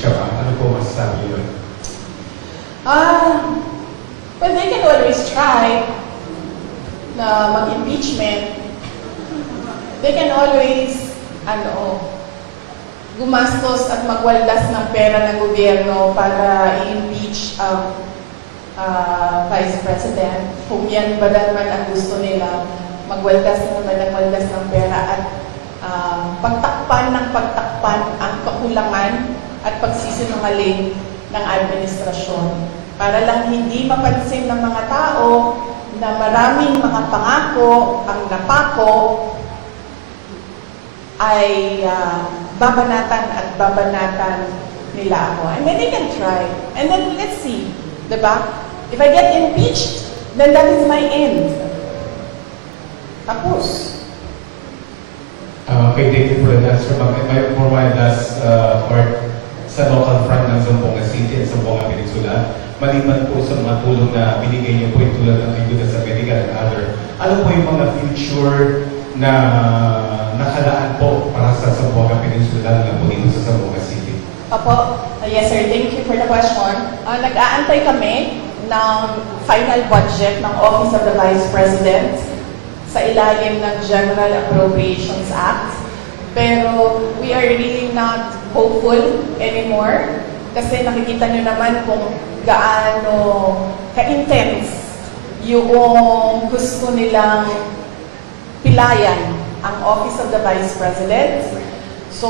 ma-impeach ka ba? Ano po masasabi yun? Well, they can always try na mag-impeachment. They can always, gumastos at magwaldas ng pera ng gobyerno para i-impeach ang Vice President. Kung yan ba naman ang gusto nila, magwaldas ng pera at pagtakpan ang kakulangan at pagsisinungaling ng administrasyon. Para lang hindi mapansin ng mga tao na maraming mga pangako ang napako ay babanatan nila ako. And then they can try. And then let's see. Diba? If I get impeached, then that is my end. Tapos. Okay, thank you for the answer. For my last part sa local front ng Zamboanga City at Zamboanga Peninsula, maliban po sa mga tulong na binigay niyo po yung tulad ng ayuda sa medical and other, ano po yung mga future na nakalaan po para sa Zamboanga Peninsula na po dito sa Zamboanga City? Opo. Yes, sir. Thank you for the question. Nag-aantay kami ng final budget ng Office of the Vice President sa ilalim ng General Appropriations Act. Pero we are really not hopeful anymore kasi nakikita nyo naman kung gaano ka-intense yung gusto nilang pilayan ang Office of the Vice President. So,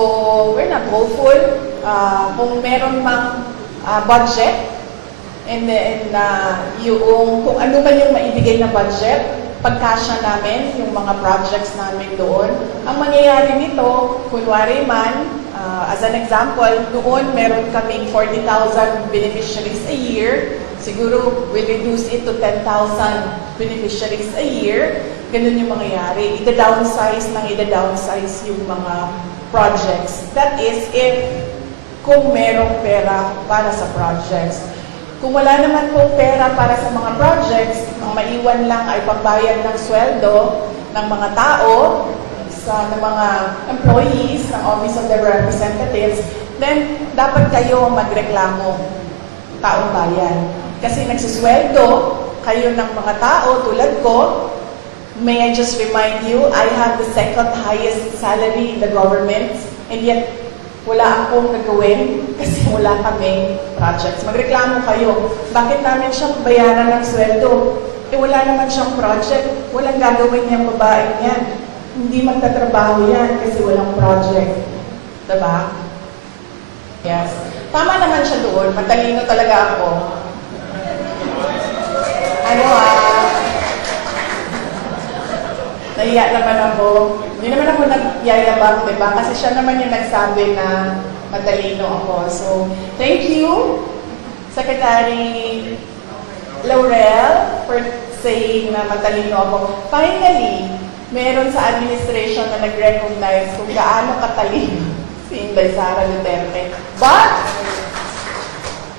we're not hopeful. Kung meron mang budget, and then yung kung ano man yung maibigay na budget, pagkasya namin yung mga projects namin doon. Ang mangyayari nito, kunwari man, as an example, doon meron kaming 40,000 beneficiaries a year. Siguro, we'll reduce it to 10,000 beneficiaries a year. Ganun yung mangyayari. Ida-downsize yung mga projects. That is, if kung merong pera para sa projects. Kung wala naman pong pera para sa mga projects, ang maiwan lang ay pambayad ng sweldo ng mga tao, ng mga employees ng Office of the Representatives, then dapat kayo magreklamo, taong bayan. Kasi nagsusweldo kayo ng mga tao tulad ko. May I just remind you, I have the second highest salary in the government, and yet wala akong nagawin kasi wala kaming projects. Magreklamo kayo. Bakit namin siyang bayaran ng sweldo? Wala naman siyang project. Walang gagawin niyang babaeng yan. Hindi magtatrabaho yan kasi walang project. Diba? Yes. Tama naman siya doon. Matalino talaga ako. Nahiya naman ako. Hindi naman ako nagyayabang, diba? Kasi siya naman yung nagsabi na matalino ako. So, thank you, Secretary Laurel, for saying na matalino ako. Finally, meron sa administration na nag-recognize kung gaano katalino si Inday Sara Duterte. But,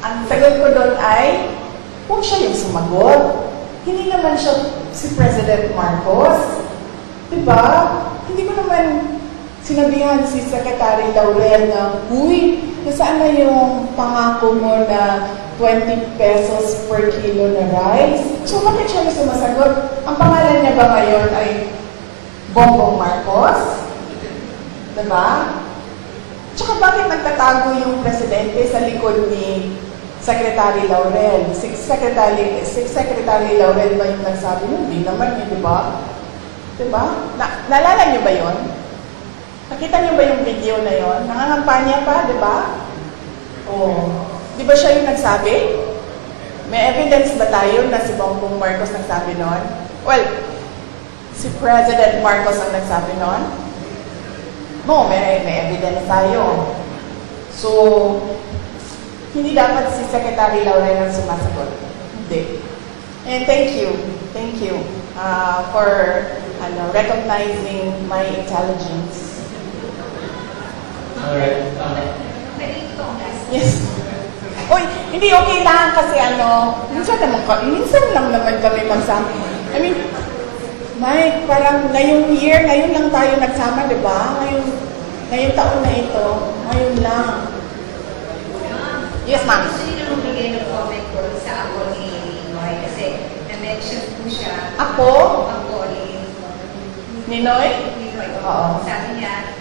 ang sagot ko doon ay, kung siya yung sumagot, hindi naman siya si President Marcos. Diba? Hindi ko naman sinabihan si Secretary Laurel na, uy, nasaan na yung pangako mo na 20 pesos per kilo na rice? So, bakit siya sumasagot? Ang pangalan niya ba ngayon ay Bongbong Marcos? Diba? Tsaka bakit nagtatago yung presidente sa likod ni Secretary Laurel? Si Secretary Laurel ba yung nagsabi? Hindi naman yun, diba? Diba? Naalala niyo ba yon? Nakita niyo ba yung video na yon? Nangangampanya pa, diba? Oh. Di ba siya yung nagsabi? May evidence ba tayo na si Bongbong Marcos nagsabi nun? Well, si President Marcos ang nagsabi nun? No, may evidence tayo. So, hindi dapat si Secretary Laurel ang sumasagot. Hindi. And thank you for recognizing my intelligence. Alright. Yes. Uy, hindi okay lang kasi minsan lang naman kami magsama. I mean, Mike, parang ngayon lang tayo nagsama, di ba? Ngayong taon na ito, ngayon lang. Yes, ma'am. Gusto niyo nang bigay ng comment ko sa ako ni Noy kasi na-mention po siya. Ako? Ako ni Ninoy? Noy. Oo. Sabi niya,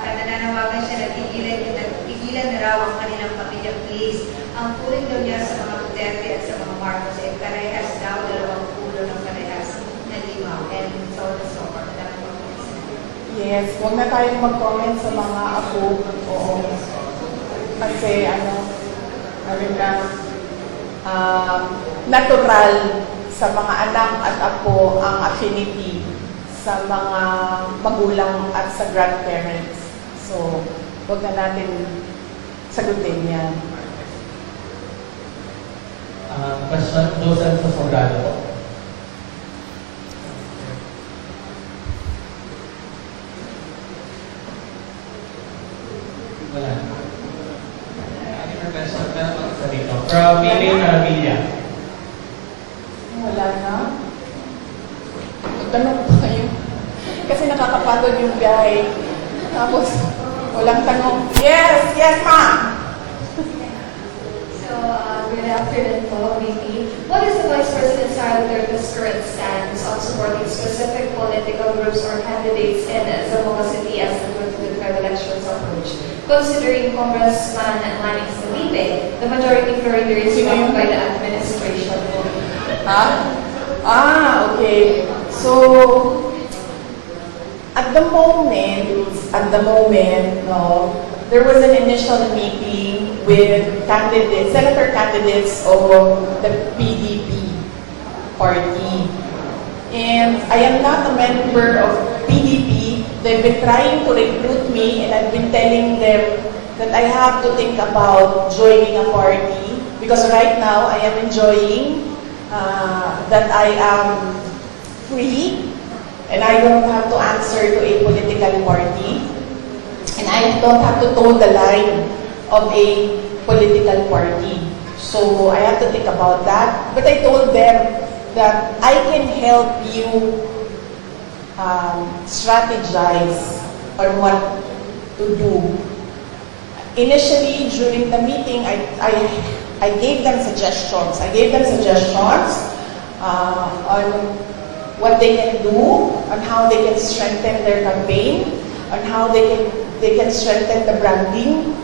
nananawagan siya na tigilan na raw ang kanilang pamilya, please. Ang pulin daw niya sa mga Duterte at sa mga Marcos ay parehas daw, dalawang pulo ng parehas na limaw. And so on and so forth. Yes, huwag na tayong mag-comment sa mga ako. Oo. Kasi natural sa mga anak at apo ang affinity sa mga magulang at sa grandparents. So, huwag na natin sagutin yan. Question, Joseph Sobrado po. Wala. Any question? Meron pa isa dito. From Mimi Maravilla. Wala na. Tanong pa kayo. Kasi nakakapagod yung biyahe. Tapos, walang tanong. Yes! Yes, ma'am! So, good afternoon po, VP. What is the Vice President Sara Duterte's current stance on supporting specific political groups or candidates in Zamboanga City as the 2025 elections approach? Considering Congressman Manny Felipe, the majority floor leader is Sino yun? blocked by the administration. Ha? Okay. So, at the moment, no, there was an initial meeting with candidates, senator candidates of the PDP party. And I am not a member of PDP. They've been trying to recruit me, and I've been telling them that I have to think about joining a party because right now I am enjoying that I am free and I don't have to answer to a political party and I don't have to toe the line of a political party. So I have to think about that. But I told them that I can help you strategize on what to do. Initially, during the meeting, I gave them suggestions. I gave them suggestions on what they can do, on how they can strengthen their campaign, on how they can strengthen the branding.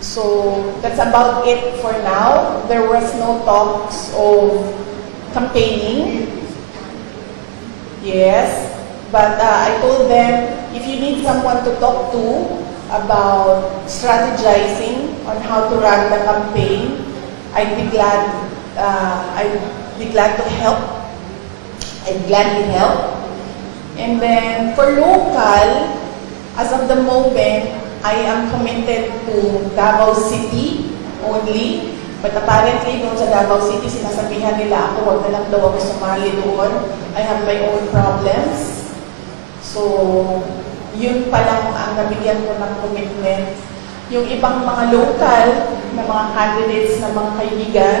So that's about it for now. There was no talks of campaigning. Yes, but I told them if you need someone to talk to about strategizing on how to run the campaign, I'd be glad to help. I'd gladly help. And then for local, as of the moment, I am committed to Davao City only. But apparently, doon sa Davao City, sinasabihan nila ako, wag na lang daw ako sumali doon. I have my own problems. So, yun pa lang ang nabigyan ko ng commitment. Yung ibang mga local na mga candidates na mga kaibigan,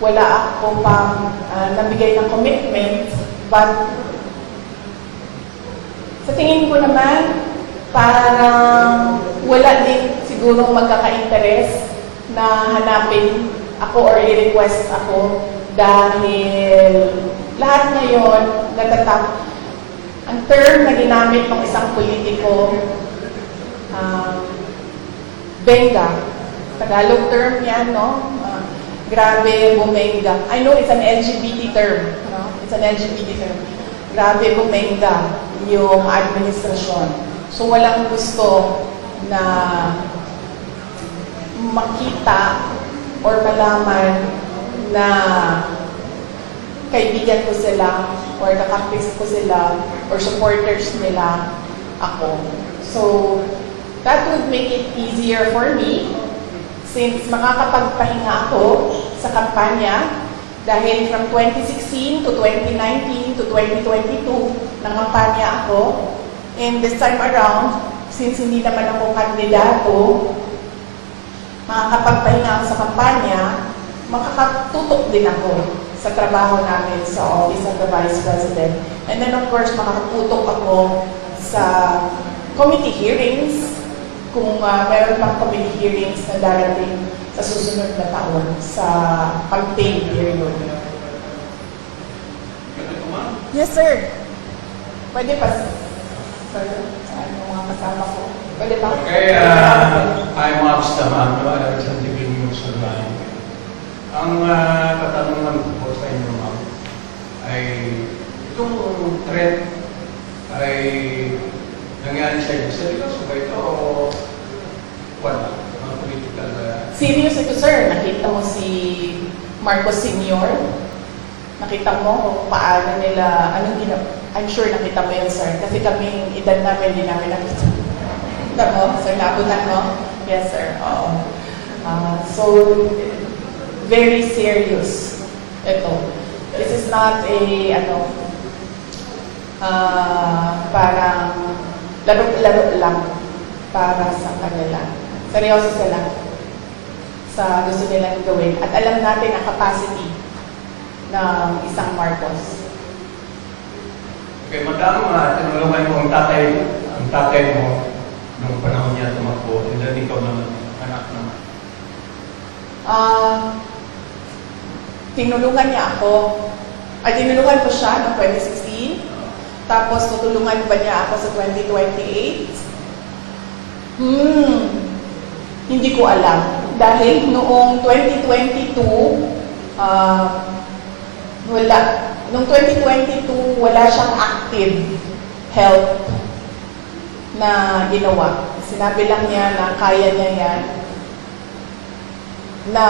wala ako pang nabigay ng commitment. But, sa tingin ko naman, parang wala din siguro magkaka-interest na hanapin ako or i-request ako dahil lahat ngayon natatap. Ang term na ginamit ng isang politiko, benga. Tagalog term yan, no? Grabe, bumenga. I know it's an LGBT term. No? It's an LGBT term. Grabe, bumenga yung administrasyon. So, walang gusto na makita or malaman na kaibigan ko sila or kakampis ko sila or supporters nila ako. So, that would make it easier for me since makakapagpahinga ako sa kampanya dahil from 2016 to 2019 to 2022 nangampanya ako. And this time around, since hindi naman ako kandidato, makakapagpahinga ako sa kampanya, makakatutok din ako sa trabaho namin sa Office of the Vice President. And then of course, makakatutok ako sa committee hearings, kung meron pang committee hearings na darating sa susunod na taon sa campaign period. Yes, sir. Pwede pa, sir? Ano mga kasama ko? Pwede ba? Okay, I'm Abs Tamam, Alexander King Musulman. Ang katanungan ko po sa inyo, ma'am, ay itong trend ay nangyari sa inyo. Seryoso ba ito o wala? Mga political Serious ito, sir. Nakita mo si Marcos Sr. Nakita mo kung paano nila, anong I'm sure nakita mo yun, sir. Kasi kaming edad namin, hindi namin nakita. Nakita mo? Sir, naabutan mo? Yes, sir. Oo. So, very serious ito. This is not a, parang laro-laro lang para sa kanila. Seryoso sila sa gusto nilang gawin. At alam natin ang capacity ng isang Marcos. Okay, madam, tinulungan mo ang tatay mo nung panahon niya tumakbo, and then ikaw naman, anak naman. Tinulungan niya ako. Tinulungan ko siya noong 2016. Tapos, tutulungan ba niya ako sa 2028? Hindi ko alam. Dahil noong 2022, wala. Noong 2022, wala siyang active help na ginawa. Sinabi lang niya na kaya niya yan. Na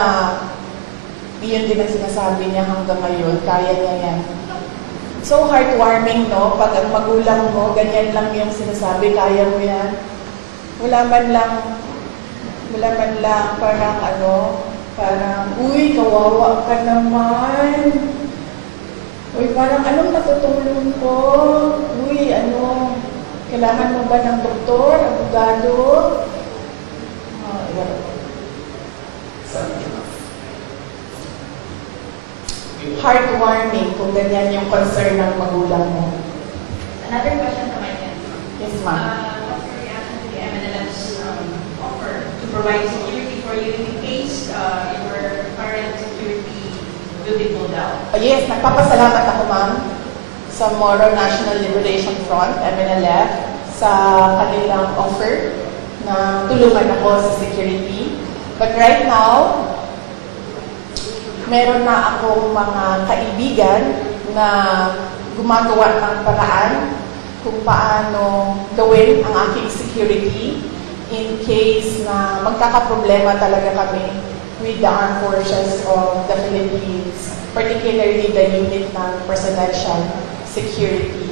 iyon din ang sinasabi niya hanggang ngayon, kaya niya yan. So heartwarming, no? Pag ang magulang mo, ganyan lang yung sinasabi, kaya mo yan. Wala man lang, parang, uy, kawawa ka naman. Uy, parang, anong natutulong ko? Uy, kailangan mo ba ng doktor, abogado? Heartwarming kung ganyan yung concern ng magulang mo. Another question naman yan. Yes, ma'am. What's your reaction to the MNLF's offer to provide security for you in case your current security will be pulled out? Yes, nagpapasalamat ako, ma'am, sa Moro National Liberation Front, MNLF, sa kanilang offer na tulungan ako sa security. But right now, meron na akong mga kaibigan na gumagawa ng paraan kung paano gawin ang aking security in case na magkakaproblema talaga kami with the armed forces of the Philippines, particularly the unit ng Presidential Security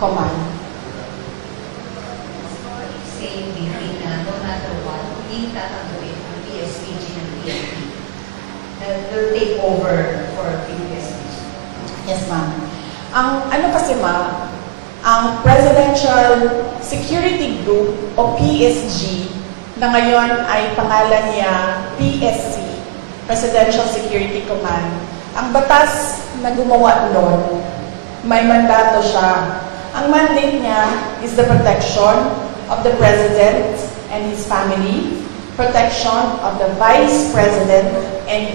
Command. Same between no matter what, hindi tatanggapin ang PSPG ng PNP. That will take over for PSPG. Yes, ma'am. Ang kasi, ma'am, ang Presidential Security Group o PSG na ngayon ay pangalan niya PSC, Presidential Security Command. Ang batas na gumawa noon, may mandato siya. Ang mandate niya is the protection of the President and his family, protection of the Vice President and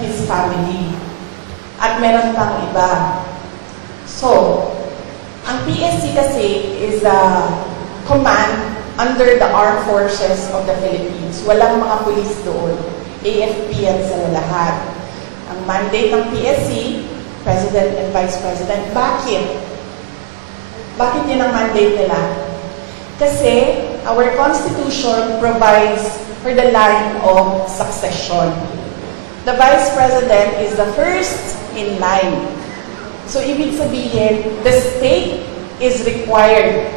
his family. At meron pang iba. So, ang PSC kasi is the command under the Armed Forces of the Philippines. Walang mga pulis doon. AFP yan sa lahat. Ang mandate ng PSC, President and Vice President. Bakit? Bakit yun ang mandate nila? Kasi our Constitution provides for the line of succession. The Vice President is the first in line. So, ibig sabihin, the state is required,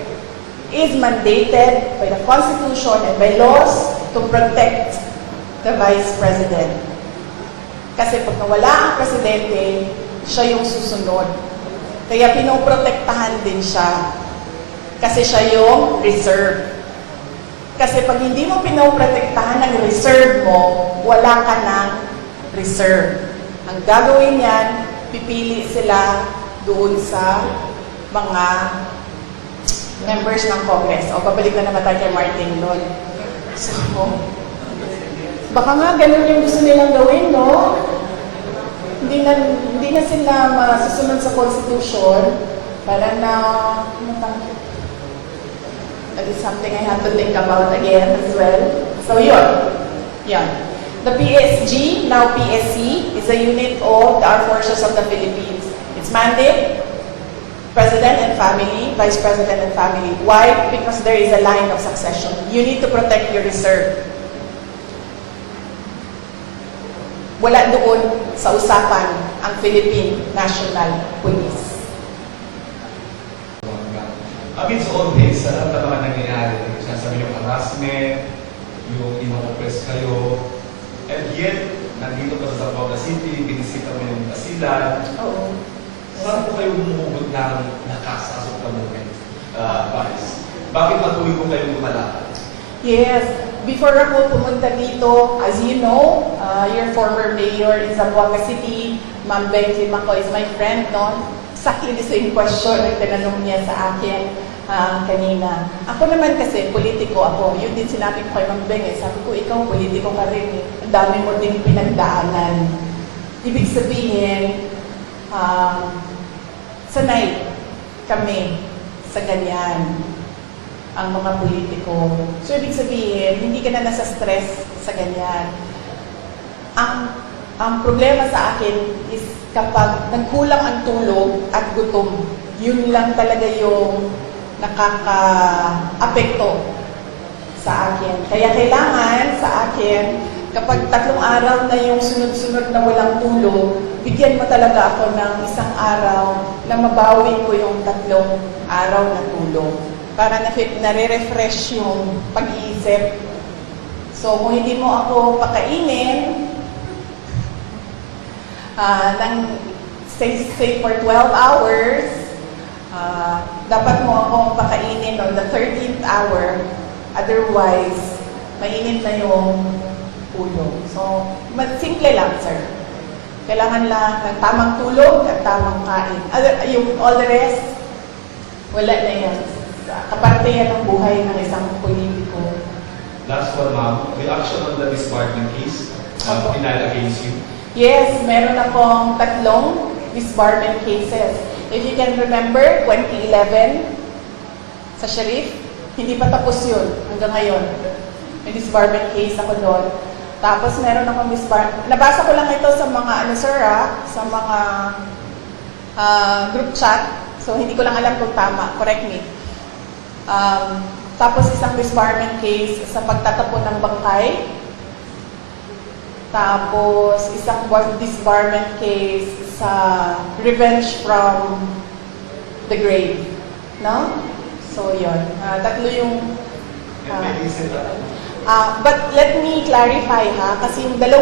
is mandated by the Constitution and by laws to protect the Vice President. Kasi pag nawala ang Presidente, siya yung susunod. Kaya pinoprotektahan din siya. Kasi siya yung reserve. Kasi pag hindi mo pinoprotektahan ng reserve mo, wala ka ng reserve. Ang gagawin yan, pipili sila doon sa mga members ng Congress. O, babalik na naman tayo kay Martin doon. So, Baka nga ganun yung gusto nilang gawin, no? Hindi na sila masusunod sa Constitution. Parang that is something I have to think about again as well. So yun. The PSG, now PSC, is a unit of the Armed Forces of the Philippines. Its mandate, President and family, Vice President and family. Why? Because there is a line of succession. You need to protect your reserve. Wala doon sa usapan ang Philippine National Police. Amidst all this, sa lahat ng mga nangyayari, sinasabi yung harassment, yung ino-oppress kayo, and yet, nandito ka sa Zamboanga City, binisita mo yung Basilan. Oo. Saan po kayo humuhugot ng nakasasok na moment, Vice? Bakit patuloy ko kayo lumalakad? Yes. Before ako pumunta dito, as you know, your former mayor in Zamboanga City, Ma'am Becky Maco is my friend, no? Exactly the same question ang tinanong niya sa akin kanina. Ako naman kasi, politiko ako. Yun din sinabi ko kay Ma'am Beng, sabi ko, ikaw politiko ka rin. Ang dami mo din pinagdaanan. Ibig sabihin, sanay kami sa ganyan ang mga politiko. So, ibig sabihin, hindi ka na nasa stress sa ganyan. Ang problema sa akin is kapag nagkulang ang tulog at gutom, yun lang talaga yung nakaka-apekto sa akin. Kaya kailangan sa akin, kapag 3 araw na yung sunod-sunod na walang tulog, bigyan mo talaga ako ng 1 araw na mabawi ko yung 3 araw na tulog. Para nare-refresh yung pag-iisip. So, kung hindi mo ako pakainin, say for 12 hours, dapat mo akong pakainin on the 13th hour, otherwise, mainit na yung ulo. So, simple lang, sir. Kailangan lang ng tamang tulog at tamang kain. Yung all the rest, wala na yan. Kaparte yan ang buhay ng isang politiko. Last one, ma'am. Reaction on the disbarment case filed against you? Yes, meron akong 3 disbarment cases. If you can remember, 2011, sa Sheriff, hindi pa tapos yun hanggang ngayon. May disbarment case ako doon. Tapos meron akong disbarment. Nabasa ko lang ito sa mga, sa mga group chat. So, hindi ko lang alam kung tama. Correct me. Tapos isang disbarment case sa pagtatapon ng bangkay. Tapos isang disbarment case sa revenge from the grave. No? So, yun. 3 yung... And may recent but let me clarify kasi yung 2,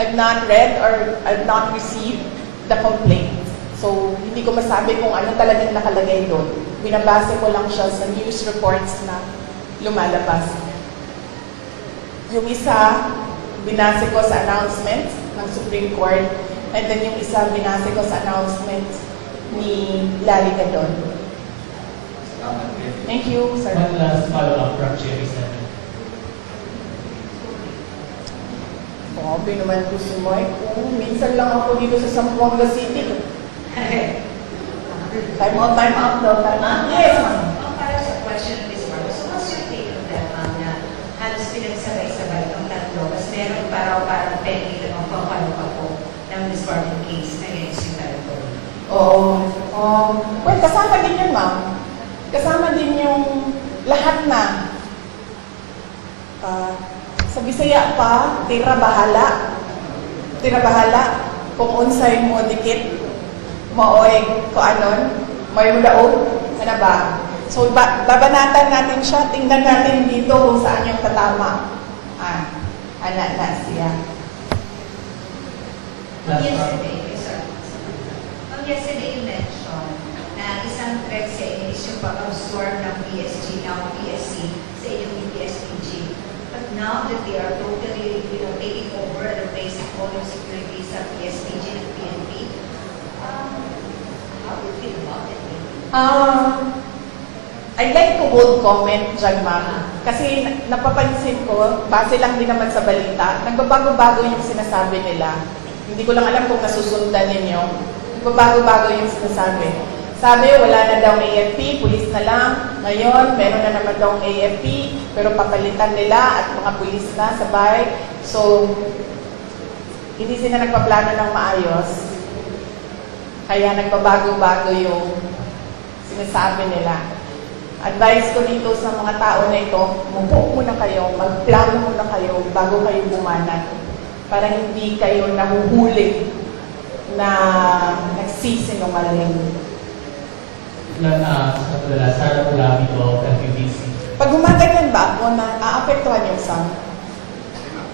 I've not read or I've not received the complaint. So, hindi ko masabi kung ano talagang nakalagay doon. Binabase ko lang siya sa news reports na lumalabas. Yung isa, binase ko sa announcement ng Supreme Court, and then yung isa, binase ko sa announcement ni Larry Gadon. Thank you, sir. One last follow-up from Jerry Seven. Grabe naman po si Mike. Minsan lang ako dito sa Zamboanga City. Time out daw. Yes, ma'am. Para sa question of Ms. Marcos, so what's your take on that, ma'am, na halos pinagsabay-sabay itong 3, mas meron parang pending ng pa po ng disbarment case against yung territory? Oo. Well, kasama din yun, ma'am. Kasama din yung lahat na. Sa Bisaya pa, tira bahala. Tira bahala. Kung unsay mo dikit, maoy ko anon, may mulaog, ano ba? So, babanatan natin siya, tingnan natin dito kung saan yung tatama. Anak na siya. Yesterday you mentioned na isang threat sa inyo is yung pag-absorb ng PSG, now PSC, sa inyong PSPG. But now that they are totally, taking over and replacing all yung security sa PSPG and PNP, how do you feel about it? I'd like to hold comment dyan, ma'am. Kasi napapansin ko, base lang din naman sa balita, nagbabago-bago yung sinasabi nila. Hindi ko lang alam kung nasusundan ninyo. Nagbabago-bago yung sinasabi. Sabi, wala na daw AFP, pulis na lang. Ngayon, meron na naman daw AFP, pero papalitan nila at mga pulis na sabay. So, hindi sila nagpaplano ng maayos. Kaya nagbabago-bago yung sinasabi nila. Advice ko dito sa mga tao na ito, mupo muna kayo, magplano muna kayo bago kayo bumanat. Para hindi kayo nahuhuli na nagsisinungaling. Sa padala, Sarah Pulabi ko, FUBC. Pag gumaganyan ba ako na aapektuhan yung sound?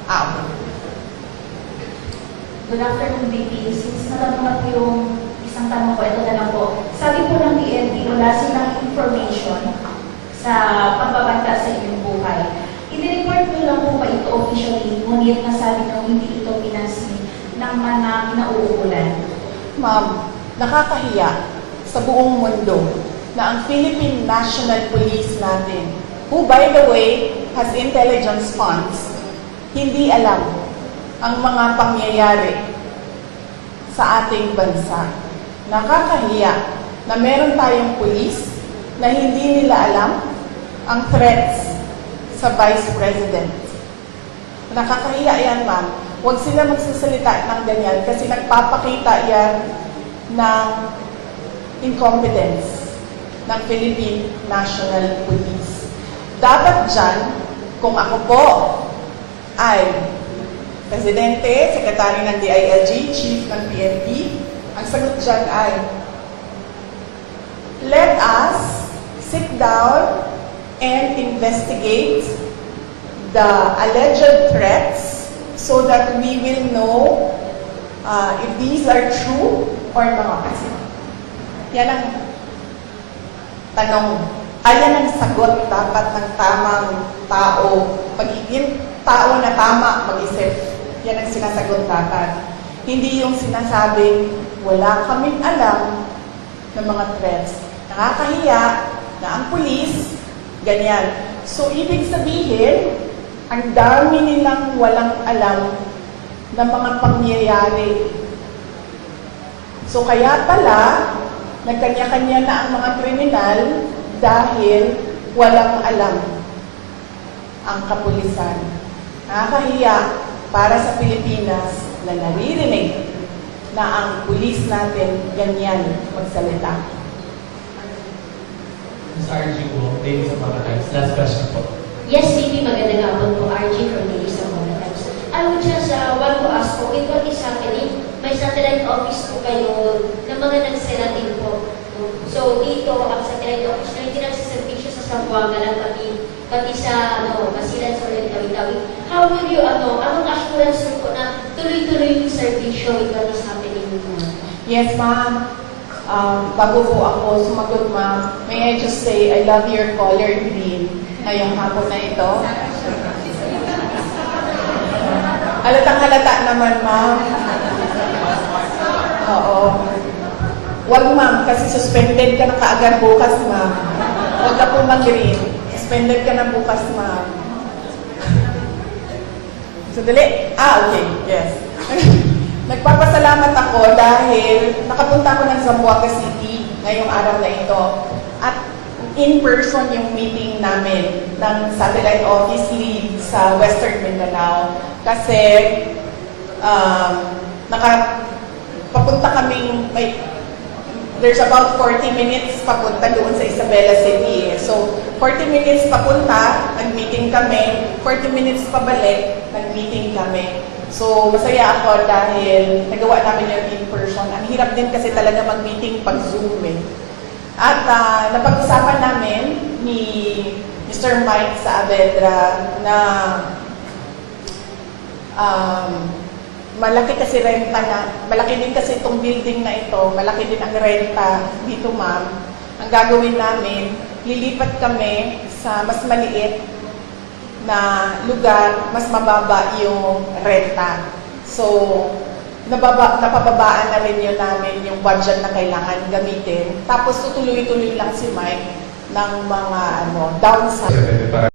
Okay. Good afternoon, VP. Since natanong ko yung isang tanong ko, ito na lang po. Sabi po ng PNP, wala silang information sa pagbabanta sa inyong buhay. I-report nyo lang po ba ito officially, ngunit nasabi nyo hindi ito pinansin ng mga kinauukulan? Ma'am, nakakahiya sa buong mundo na ang Philippine National Police natin, who by the way has intelligence funds, hindi alam ang mga pangyayari sa ating bansa. Nakakahiya na meron tayong police na hindi nila alam ang threats sa Vice President. Nakakahiya yan, ma'am. Huwag sila magsasalita ng ganyan kasi nagpapakita yan ng incompetence ng Philippine National Police. Dapat dyan, kung ako po ay Presidente, Sekretary ng DILG, Chief ng PNP, ang sagot dyan ay, let us sit down and investigate the alleged threats so that we will know if these are true or not. Yan ang tanong. Yan ang sagot dapat ng tamang tao. Pagiging tao na tama mag-isip, yan ang sinasagot dapat. Hindi yung sinasabing wala kaming alam ng mga threats. Nakakahiya na ang pulis, ganyan. So, ibig sabihin, ang dami nilang walang alam ng mga pangyayari. So, kaya pala, nagkanya-kanya na ang mga kriminal dahil walang alam ang kapulisan. Nakakahiya para sa Pilipinas na naririnig na ang pulis natin ganyan magsalita. Ms. RG po, David sa mga times. Last question po. Yes, VP, magandang hapon po. RG from Daily sa mga times. I would just want to ask po, with what is happening, may satellite office po kayo na mga nagsela din po. So, dito, ang satellite office na hindi nagsiservisyo sa Zamboanga lang, pati sa Basilan, Sorel, Tawi-Tawi. How will you, anong assurance po na tuloy-tuloy yung servisyo with what is happening po? Yes, ma'am. Bago po ako sumagot, ma'am, may I just say, I love your color green ngayong hapon na ito. Halatang-halata naman, ma'am. Oo. Wag, ma'am, kasi suspended ka na kaagad bukas, ma'am. Huwag ka po mag-green. Suspended ka na bukas, ma'am. Sandali? Okay. Yes. Nagpapasalamat ako dahil nakapunta ako ng Zamboanga City ngayong araw na ito. At in person yung meeting namin ng satellite office lead sa Western Mindanao. Kasi papunta kaming, there's about 40 minutes papunta doon sa Isabela City. So, 40 minutes papunta, nag-meeting kami. 40 minutes pabalik, nag-meeting kami. So, masaya ako dahil nagawa namin yung in person. Ang hirap din kasi talaga mag-meeting pag Zoom eh. At napag-usapan namin ni Mr. Mike Saavedra na malaki kasi renta na, malaki din kasi itong building na ito, malaki din ang renta dito, ma'am. Ang gagawin namin, lilipat kami sa mas maliit na lugar, mas mababa yung renta. So, napababaan na rin yun namin yung budget na kailangan gamitin. Tapos tutuloy-tuloy lang si Mike ng mga downside. Para